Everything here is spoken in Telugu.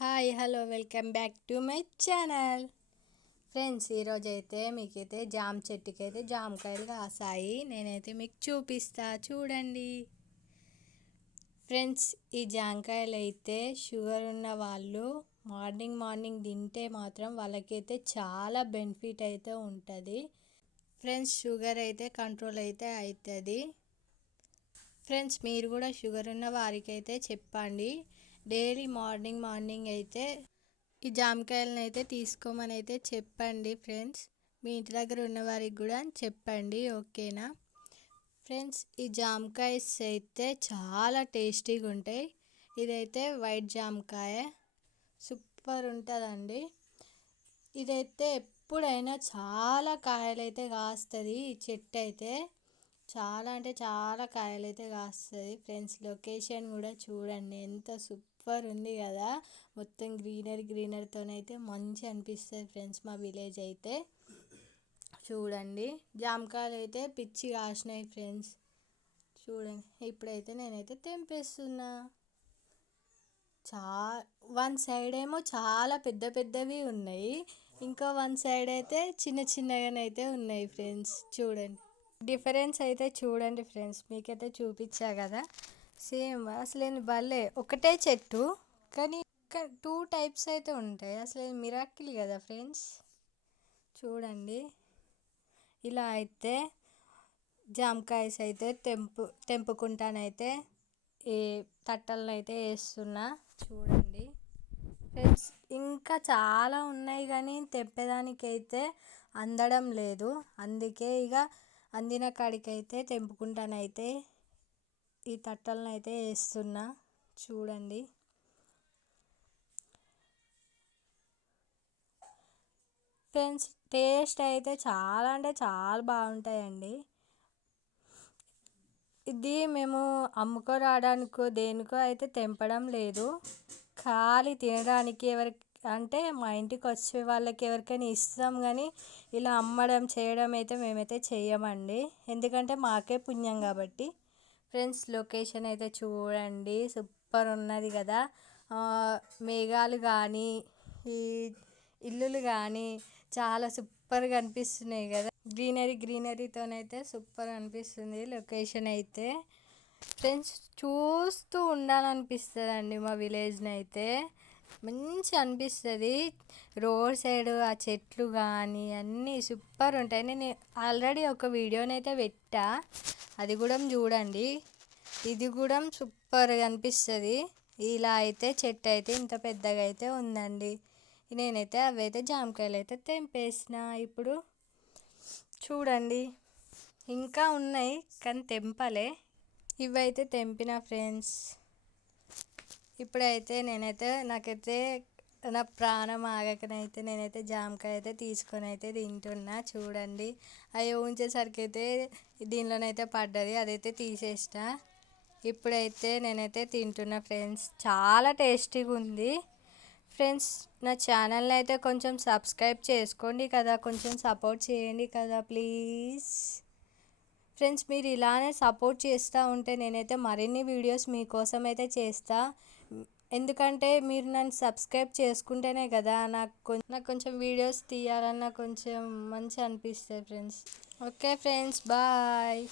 Hi hello welcome back to my channel. Friends, ఈరోజైతే మీకైతే జామ చెట్టుకి అయితే జామకాయలు కాసాయి. నేనైతే మీకు చూపిస్తా చూడండి. ఫ్రెండ్స్, ఈ జామకాయలు అయితే షుగర్ ఉన్న వాళ్ళు మార్నింగ్ మార్నింగ్ తింటే మాత్రం వాళ్ళకైతే చాలా బెనిఫిట్ అయితే ఉంటుంది. ఫ్రెండ్స్, షుగర్ అయితే కంట్రోల్ అయితే అవుతుంది. ఫ్రెండ్స్, మీరు కూడా షుగర్ ఉన్న వారికి అయితే చెప్పండి, డైలీ మార్నింగ్ మార్నింగ్ అయితే ఈ జామకాయలను అయితే తీసుకోమని అయితే చెప్పండి. ఫ్రెండ్స్, మీ ఇంటి దగ్గర ఉన్న వారికి కూడా చెప్పండి, ఓకేనా. ఫ్రెండ్స్, ఈ జామకాయస్ అయితే చాలా టేస్టీగా ఉంటాయి. ఇదైతే వైట్ జామకాయ, సూపర్ ఉంటుందండి. ఇదైతే ఎప్పుడైనా చాలా కాయలైతే కాస్తుంది. ఈ చెట్టు అయితే చాలా అంటే చాలా కాయలైతే కాస్తుంది. ఫ్రెండ్స్, లొకేషన్ కూడా చూడండి, ఎంత సూపర్ ఉంది కదా. మొత్తం గ్రీనరీతోనైతే మంచి అనిపిస్తుంది. ఫ్రెండ్స్, మా విలేజ్ అయితే చూడండి, జామకాయలు అయితే పిచ్చి కాసినాయి. ఫ్రెండ్స్ చూడండి, ఇప్పుడైతే నేనైతే తెంపేస్తున్నా. వన్ సైడ్ ఏమో చాలా పెద్ద పెద్దవి ఉన్నాయి, ఇంకా వన్ సైడ్ అయితే చిన్న చిన్నగానైతే ఉన్నాయి. ఫ్రెండ్స్ చూడండి, డిఫరెన్స్ అయితే చూడండి. ఫ్రెండ్స్, మీకైతే చూపించా కదా, సేమ్ అసలు భలే ఒకటే చెట్టు కానీ టూ టైప్స్ అయితే ఉంటాయి. అసలు మిరాకిల్ కదా ఫ్రెండ్స్. చూడండి, ఇలా అయితే జామకాయస్ అయితే తెంపుకుంటానైతే ఈ తట్టలను అయితే వేస్తున్నా. చూడండి ఫ్రెండ్స్, ఇంకా చాలా ఉన్నాయి కానీ తెంపేదానికైతే అందడం లేదు. అందుకే ఇక అందిన కాడికైతే తెంపుకుంటానైతే ఈ తట్టలను అయితే వేస్తున్నా. చూడండి, ఫ్రెండ్స్, టేస్ట్ అయితే చాలా అంటే చాలా బాగుంటాయండి. ఇది మేము అమ్ముకో రావడానికో దేనికో అయితే తెంపడం లేదు, ఖాళీ తినడానికి. ఎవరికి అంటే మా ఇంటికి వచ్చే వాళ్ళకి ఎవరికైనా ఇస్తాం, కానీ ఇలా అమ్మడం చేయడం అయితే మేమైతే చేయమండి, ఎందుకంటే మాకే పుణ్యం కాబట్టి. ఫ్రెండ్స్, లొకేషన్ అయితే చూడండి, సూపర్ ఉన్నది కదా. మేఘాలు కానీ ఈ ఇల్లులు కానీ చాలా సూపర్గా అనిపిస్తున్నాయి కదా. గ్రీనరీతోనైతే సూపర్ అనిపిస్తుంది లొకేషన్ అయితే. ఫ్రెండ్స్, చూస్తూ ఉండాలనిపిస్తుంది అండి. మా విలేజ్ని అయితే మంచి అనిపిస్తుంది. రోడ్ సైడ్ ఆ చెట్లు కానీ అన్నీ సూపర్ ఉంటాయి. నేను ఆల్రెడీ ఒక వీడియోనైతే పెట్టా, అది కూడా చూడండి. ఇది కూడా సూపర్గా అనిపిస్తుంది. ఇలా అయితే చెట్టు అయితే ఇంత పెద్దగా అయితే ఉందండి. నేనైతే అవైతే జామకాయలు అయితే తెంపేసిన. ఇప్పుడు చూడండి, ఇంకా ఉన్నాయి కానీ తెంపలే. ఇవైతే తెంపిన. ఫ్రెండ్స్, ఇప్పుడైతే నాకైతే నా ప్రాణం ఆగకనైతే నేనైతే జామకాయ అయితే తీసుకొని అయితే తింటున్నా. చూడండి, అవి ఉంచేసరికి అయితే దీనిలోనైతే పడ్డది, అదైతే తీసేసిన. ఇప్పుడైతే నేనైతే తింటున్నా. ఫ్రెండ్స్, చాలా టేస్టీగా ఉంది. ఫ్రెండ్స్, నా ఛానల్ని అయితే కొంచెం సబ్స్క్రైబ్ చేసుకోండి కదా, కొంచెం సపోర్ట్ చేయండి కదా ప్లీజ్. ఫ్రెండ్స్, మీరు ఇలానే సపోర్ట్ చేస్తూ ఉంటే నేనైతే మరిన్ని వీడియోస్ మీకోసం అయితే చేస్తా. ఎందుకంటే మీరు నన్ను సబ్స్క్రైబ్ చేసుకుంటేనే కదా నాకు కొంచెం వీడియోస్ తీయాలన్న కొంచెం మంచి అనిపిస్తుంది. Friends, okay friends, bye.